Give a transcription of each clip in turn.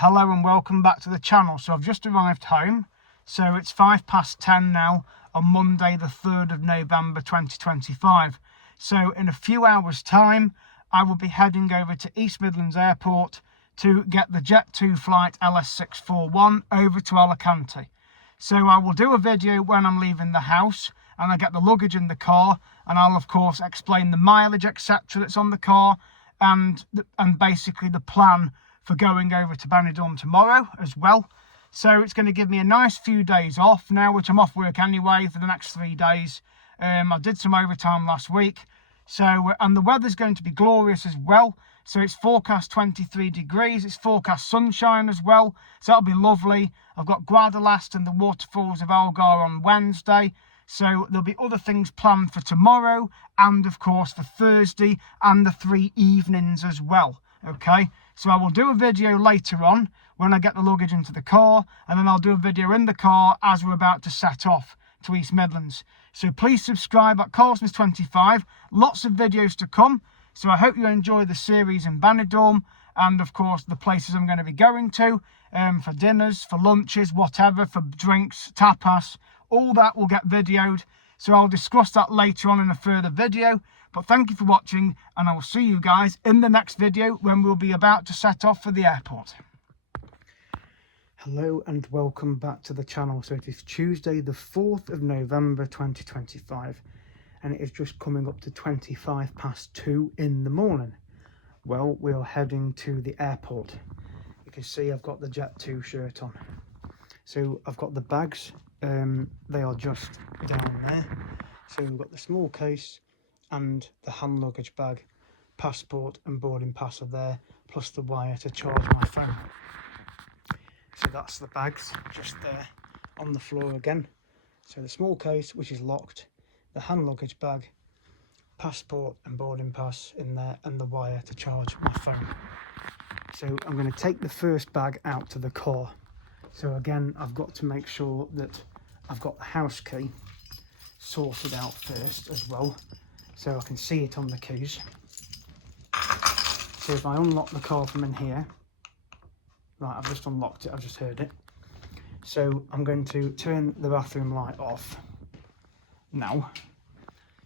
Hello and welcome back to the channel. So I've just arrived home. So it's 10:05 now on Monday the 3rd of November 2025. So in a few hours time I will be heading over to East Midlands Airport to get the Jet2 flight LS641 over to Alicante. So I will do a video when I'm leaving the house and I get the luggage in the car, and I'll of course explain the mileage etc that's on the car and basically the plan for going over to Benidorm tomorrow as well. So it's going to give me a nice few days off now, which I'm off work anyway for the next 3 days. I did some overtime last week, so and the weather's going to be glorious as well. So it's forecast 23 degrees, it's forecast sunshine as well, so that'll be lovely. I've got Guadalest and the waterfalls of Algar on Wednesday, so there'll be other things planned for tomorrow and of course for Thursday and the 3 evenings as well. Okay, so I will do a video later on when I get the luggage into the car, and then I'll do a video in the car as we're about to set off to East Midlands. So please subscribe at Carlsmith25, lots of videos to come. So I hope you enjoy the series in Benidorm and of course the places I'm going to be going to for dinners, for lunches, whatever, for drinks, tapas, all that will get videoed. So I'll discuss that later on in a further video. But thank you for watching, and I will see you guys in the next video when we'll be about to set off for the airport. Hello and welcome back to the channel. So it is Tuesday the 4th of November 2025 and it is just coming up to 2 in the morning. Well, we are heading to the airport. You can see I've got the Jet2 shirt on. So I've got the bags, they are just down there. So we've got the small case and the hand luggage bag, passport and boarding pass are there, plus the wire to charge my phone. So that's the bags just there on the floor again. So the small case, which is locked, the hand luggage bag, passport and boarding pass in there, and the wire to charge my phone. So I'm going to take the first bag out to the car. So again, I've got to make sure that I've got the house key sorted out first as well, so I can see it on the keys. So if I unlock the car from in here, right, I've just unlocked it, I've just heard it. So I'm going to turn the bathroom light off now.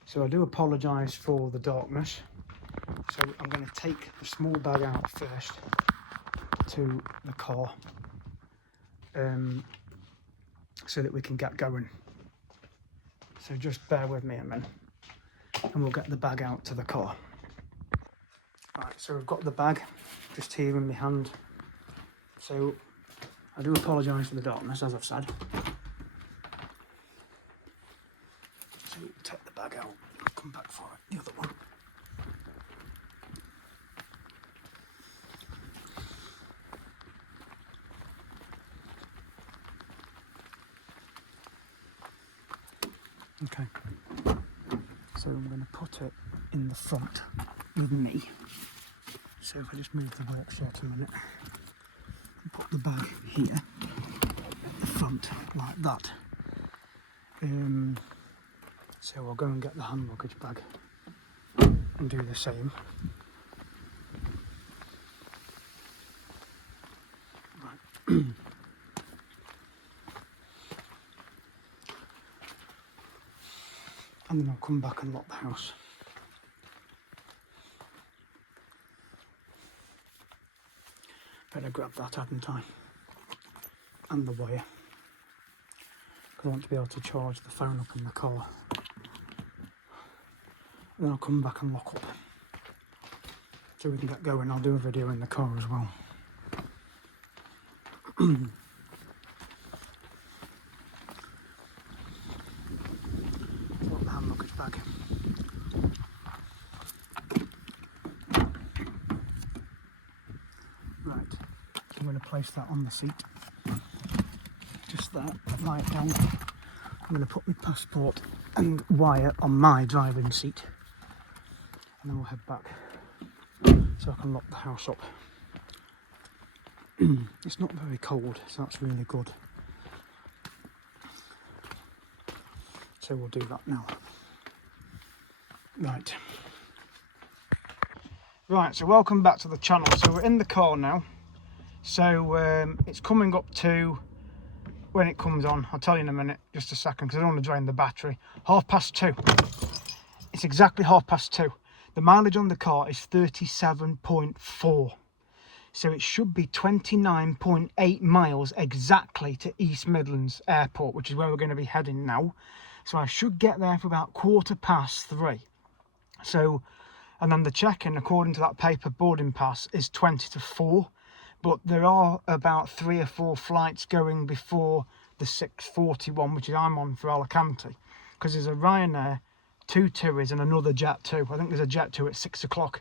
So I do apologise for the darkness. So I'm going to take the small bag out first to the car, so that we can get going. So just bear with me a minute and we'll get the bag out to the car. Right, so we've got the bag just here in my hand. So I do apologise for the darkness, as I've said. So take the bag out and come back for it, the other one. Okay, so I'm going to put it in the front with me. So if I just move the workshop a minute and put the bag here at the front like that. So I'll go and get the hand luggage bag and do the same. Right. And then I'll come back and lock the house. Better grab that, hadn't I? And the wire. Because I want to be able to charge the phone up in the car. And then I'll come back and lock up. So we can get going. I'll do a video in the car as well. The hand luggage bag. Right, so I'm going to place that on the seat. Just there, lie it down. I'm going to put my passport and wire on my driving seat. And then we'll head back so I can lock the house up. It's not very cold, so that's really good. So we'll do that now. Right. Right, so welcome back to the channel. So we're in the car now. So it's coming up to, when it comes on, I'll tell you in a minute, just a second, because I don't want to drain the battery. 2:30. It's exactly 2:30. The mileage on the car is 37.4. So it should be 29.8 miles exactly to East Midlands Airport, which is where we're going to be heading now. So I should get there for about 3:15. So, and then the check-in, according to that paper boarding pass, is 20 to 4. But there are about 3 or 4 flights going before the 6:41, which is I'm on for Alicante. Because there's a Ryanair, 2 TUIs and another Jet 2. I think there's a Jet 2 at 6 o'clock.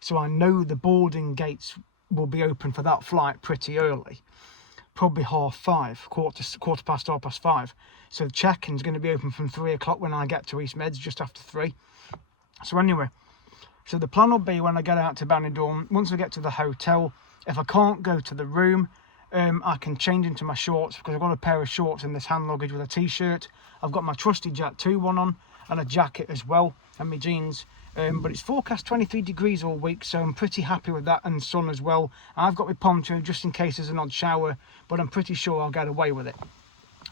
So I know the boarding gates will be open for that flight pretty early. Probably 5:30, quarter past 5:30. So the check-in's going to be open from 3 o'clock when I get to East Mids, just after 3. So anyway, so the plan will be when I get out to Benidorm, once we get to the hotel, if I can't go to the room, I can change into my shorts, because I've got a pair of shorts in this hand luggage with a t-shirt. I've got my trusty Jet 2 one on and a jacket as well, and my jeans. But it's forecast 23 degrees all week, so I'm pretty happy with that, and sun as well. I've got my poncho just in case there's an odd shower, but I'm pretty sure I'll get away with it.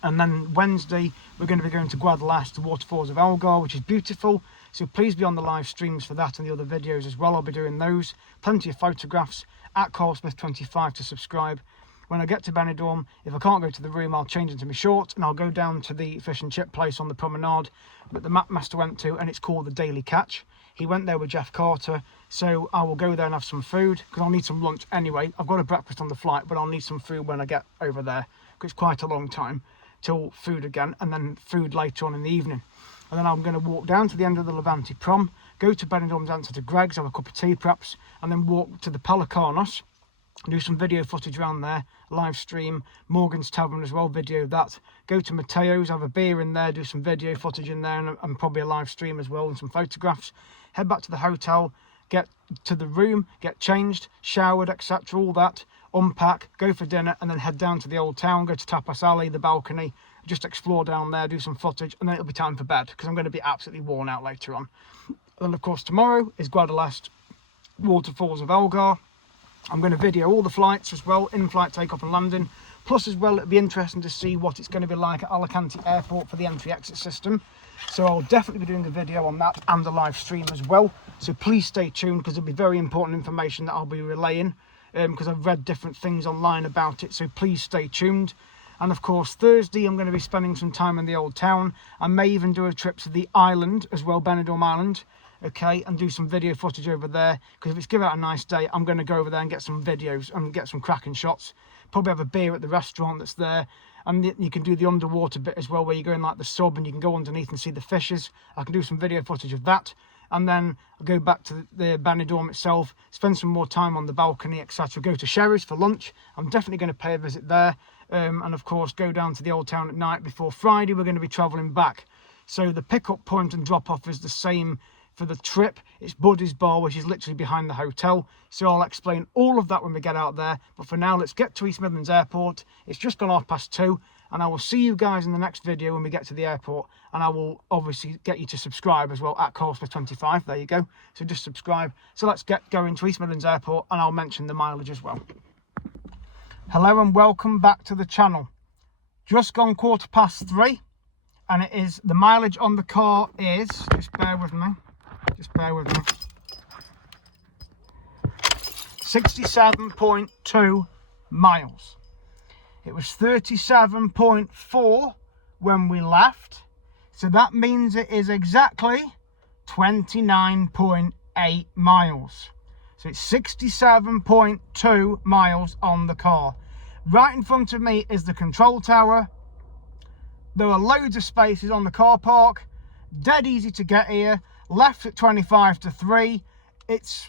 And then Wednesday, we're going to be going to Guadalest, the waterfalls of Algar, which is beautiful. So please be on the live streams for that and the other videos as well. I'll be doing those. Plenty of photographs at CarlSmith25 to subscribe. When I get to Benidorm, if I can't go to the room, I'll change into my shorts and I'll go down to the fish and chip place on the promenade that the map master went to, and it's called the Daily Catch. He went there with Jeff Carter, so I will go there and have some food, because I'll need some lunch anyway. I've got a breakfast on the flight, but I'll need some food when I get over there, because it's quite a long time till food again, and then food later on in the evening. And then I'm going to walk down to the end of the Levante prom, go to Benidorm, answer to Greg's, have a cup of tea perhaps, and then walk to the Pelicanos, do some video footage around there, live stream, Morgan's Tavern as well, video that, go to Mateo's, have a beer in there, do some video footage in there, and probably a live stream as well, and some photographs, head back to the hotel, get to the room, get changed, showered, etc, all that, unpack, go for dinner, and then head down to the old town, go to Tapas Alley, the balcony, just explore down there, do some footage, and then it'll be time for bed, because I'm going to be absolutely worn out later on. And then of course tomorrow is Guadalest, waterfalls of Algar. I'm going to video all the flights as well, in-flight takeoff and landing. Plus as well, it'll be interesting to see what it's going to be like at Alicante Airport for the entry-exit system. So I'll definitely be doing a video on that and a live stream as well. So please stay tuned, because it'll be very important information that I'll be relaying, because I've read different things online about it. So please stay tuned. And of course, Thursday, I'm going to be spending some time in the old town. I may even do a trip to the island as well, Benidorm Island. Okay, and do some video footage over there, because if it's give out a nice day, I'm going to go over there and get some videos and get some cracking shots. Probably have a beer at the restaurant that's there, and you can do the underwater bit as well, where you go in like the sub and you can go underneath and see the fishes. I can do some video footage of that, and then I'll go back to the Benidorm itself, spend some more time on the balcony, etc. Go to Sherry's for lunch. I'm definitely going to pay a visit there, and of course go down to the old town at night before Friday. We're going to be travelling back, so the pickup point and drop off is the same for the trip. It's Buddy's Bar, which is literally behind the hotel. So I'll explain all of that when we get out there. But for now, let's get to East Midlands Airport. It's just gone 2:30, and I will see you guys in the next video when we get to the airport. And I will obviously get you to subscribe as well at CarlSmith25. There you go. So just subscribe. So let's get going to East Midlands Airport, and I'll mention the mileage as well. Hello and welcome back to the channel. Just gone 3:15, and it is, the mileage on the car is, just bear with me, 67.2 miles. It was 37.4 when we left, so that means it is exactly 29.8 miles. So it's 67.2 miles on the car. Right in front of me is the control tower. There are loads of spaces on the car park, dead easy to get here. Left at 25 to 3. It's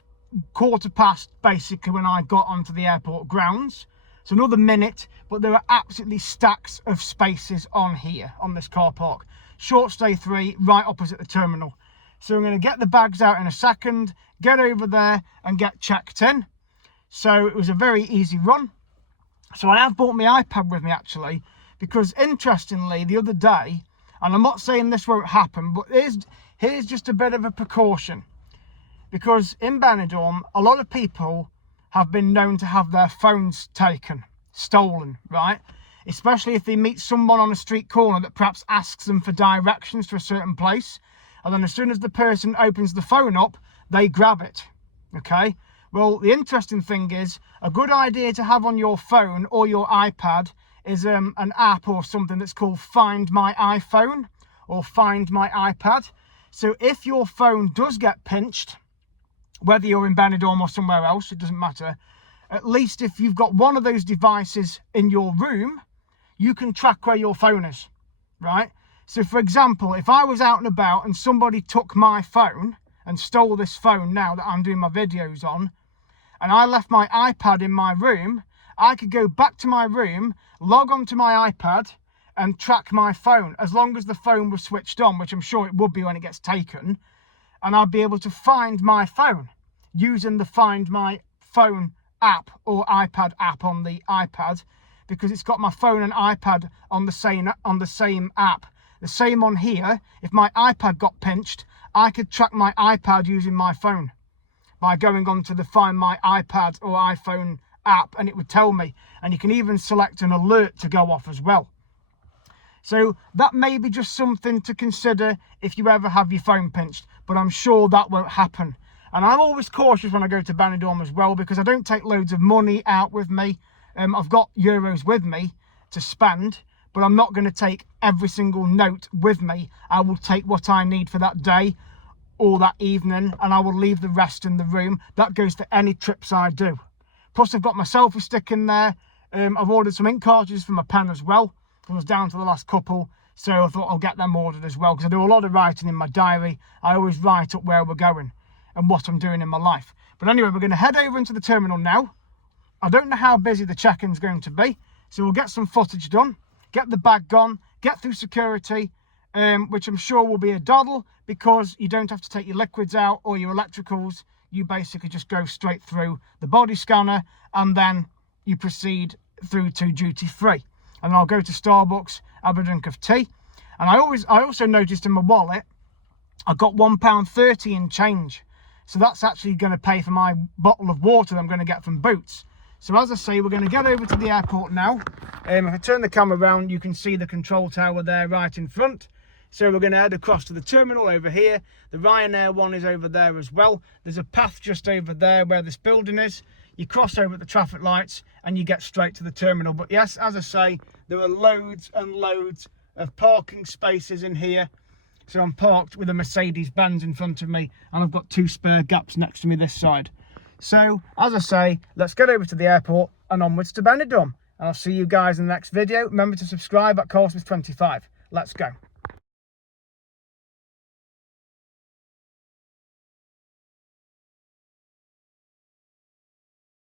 2:15 basically when I got onto the airport grounds. So another minute, but there are absolutely stacks of spaces on here, on this car park. Short stay 3, right opposite the terminal. So I'm going to get the bags out in a second, get over there and get checked in. So it was a very easy run. So I have brought my iPad with me actually, because interestingly the other day, and I'm not saying this won't happen, but here's just a bit of a precaution. Because in Benidorm, a lot of people have been known to have their phones taken, stolen, right? Especially if they meet someone on a street corner that perhaps asks them for directions to a certain place. And then as soon as the person opens the phone up, they grab it, okay? Well, the interesting thing is, a good idea to have on your phone or your iPad is an app or something that's called Find My iPhone or Find My iPad. So if your phone does get pinched, whether you're in Benidorm or somewhere else, it doesn't matter, at least if you've got one of those devices in your room, you can track where your phone is, right? So for example, if I was out and about and somebody took my phone and stole this phone now that I'm doing my videos on, and I left my iPad in my room, I could go back to my room, log onto my iPad and track my phone, as long as the phone was switched on, which I'm sure it would be when it gets taken, and I'd be able to find my phone using the Find My Phone app or iPad app on the iPad, because it's got my phone and iPad on the same app. The same on here. If my iPad got pinched, I could track my iPad using my phone by going on to the Find My iPad or iPhone app, and it would tell me. And you can even select an alert to go off as well. So that may be just something to consider if you ever have your phone pinched, but I'm sure that won't happen. And I'm always cautious when I go to Benidorm as well, because I don't take loads of money out with me. I've got euros with me to spend, but I'm not going to take every single note with me. I will take what I need for that day or that evening, and I will leave the rest in the room. That goes to any trips I do. Plus I've got my selfie stick in there. I've ordered some ink cartridges for my pen as well. I was down to the last couple, so I thought I'll get them ordered as well, because I do a lot of writing in my diary. I always write up where we're going and what I'm doing in my life. But anyway, we're going to head over into the terminal now. I don't know how busy the check-in's going to be, so we'll get some footage done, get the bag gone, get through security, which I'm sure will be a doddle, because you don't have to take your liquids out or your electricals. You basically just go straight through the body scanner, and then you proceed through to duty free. And I'll go to Starbucks, have a drink of tea. And I also noticed in my wallet, I got £1.30 in change. So that's actually going to pay for my bottle of water that I'm going to get from Boots. So as I say, we're going to get over to the airport now. If I turn the camera around, you can see the control tower there right in front. So we're going to head across to the terminal over here. The Ryanair one is over there as well. There's a path just over there where this building is. You cross over at the traffic lights and you get straight to the terminal. But yes, as I say, there are loads and loads of parking spaces in here. So I'm parked with a Mercedes-Benz in front of me, and I've got 2 spare gaps next to me this side. So, as I say, let's get over to the airport and onwards to Benidorm. And I'll see you guys in the next video. Remember to subscribe at Carlsmith25. Let's go.